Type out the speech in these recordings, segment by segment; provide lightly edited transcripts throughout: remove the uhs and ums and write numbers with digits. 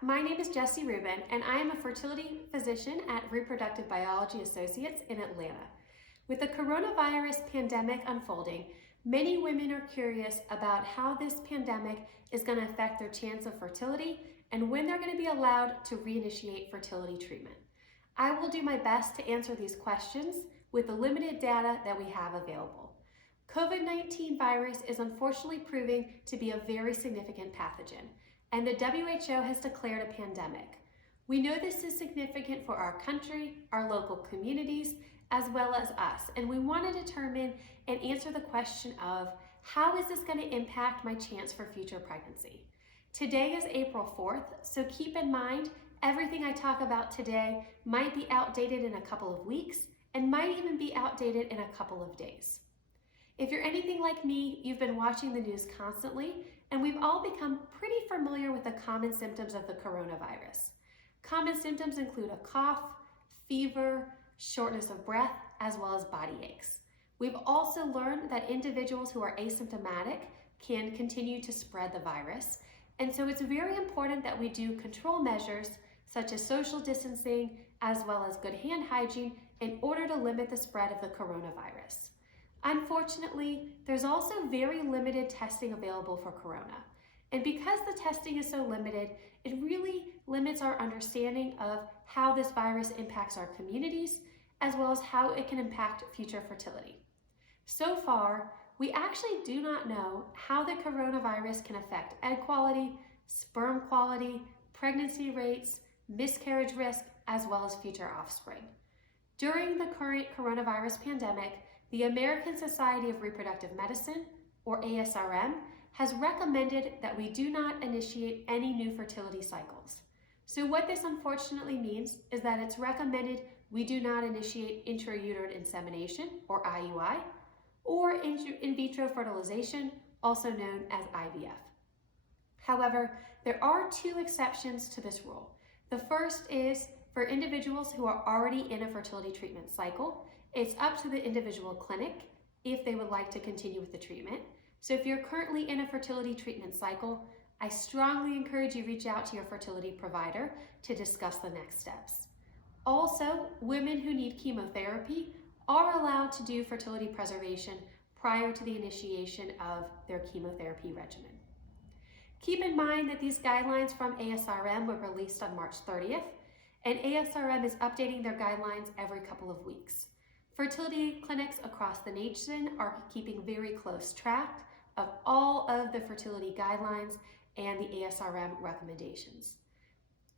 my name is Jessie Rubin, and I am a fertility physician at Reproductive Biology Associates in Atlanta. With the coronavirus pandemic unfolding, many women are curious about how this pandemic is going to affect their chance of fertility and when they're going to be allowed to reinitiate fertility treatment. I will do my best to answer these questions with the limited data that we have available. COVID-19 virus is unfortunately proving to be a very significant pathogen, and the WHO has declared a pandemic. We know this is significant for our country, our local communities, as well as us, and we want to determine and answer the question of how is this going to impact my chance for future pregnancy? Today is April 4th, so keep in mind everything I talk about today might be outdated in a couple of weeks and might even be outdated in a couple of days. If you're anything like me, you've been watching the news constantly, and we've all become pretty familiar with the common symptoms of the coronavirus. Common symptoms include a cough, fever, shortness of breath, as well as body aches. We've also learned that individuals who are asymptomatic can continue to spread the virus, and so it's very important that we do control measures such as social distancing as well as good hand hygiene in order to limit the spread of the coronavirus. Unfortunately, there's also very limited testing available for corona. And because the testing is so limited, it really limits our understanding of how this virus impacts our communities, as well as how it can impact future fertility. So far, we actually do not know how the coronavirus can affect egg quality, sperm quality, pregnancy rates, miscarriage risk, as well as future offspring. During the current coronavirus pandemic, the American Society of Reproductive Medicine, or ASRM, has recommended that we do not initiate any new fertility cycles. So what this unfortunately means is that it's recommended we do not initiate intrauterine insemination, or IUI, or in vitro fertilization, also known as IVF. However, there are two exceptions to this rule. The first is for individuals who are already in a fertility treatment cycle. It's up to the individual clinic if they would like to continue with the treatment. So if you're currently in a fertility treatment cycle, I strongly encourage you reach out to your fertility provider to discuss the next steps. Also, women who need chemotherapy are allowed to do fertility preservation prior to the initiation of their chemotherapy regimen. Keep in mind that these guidelines from ASRM were released on March 30th, and ASRM is updating their guidelines every couple of weeks. Fertility clinics across the nation are keeping very close track of all of the fertility guidelines and the ASRM recommendations.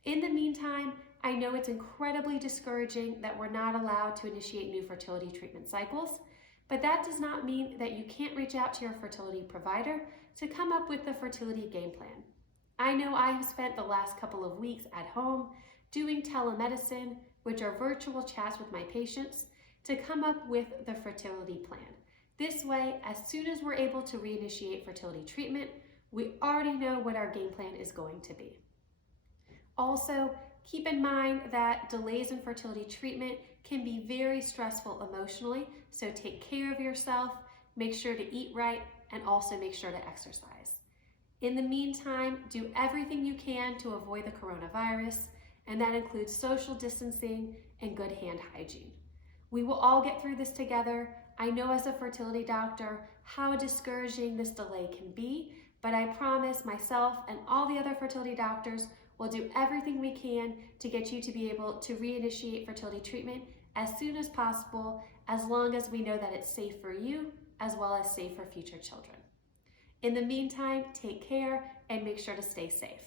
In the meantime, I know it's incredibly discouraging that we're not allowed to initiate new fertility treatment cycles, but that does not mean that you can't reach out to your fertility provider to come up with the fertility game plan. I know I have spent the last couple of weeks at home doing telemedicine, which are virtual chats with my patients, to come up with the fertility plan. This way, as soon as we're able to reinitiate fertility treatment, we already know what our game plan is going to be. Also, keep in mind that delays in fertility treatment can be very stressful emotionally, so take care of yourself, make sure to eat right, and also make sure to exercise. In the meantime, do everything you can to avoid the coronavirus, and that includes social distancing and good hand hygiene. We will all get through this together. I know as a fertility doctor how discouraging this delay can be, but I promise myself and all the other fertility doctors will do everything we can to get you to be able to reinitiate fertility treatment as soon as possible, as long as we know that it's safe for you as well as safe for future children. In the meantime, take care and make sure to stay safe.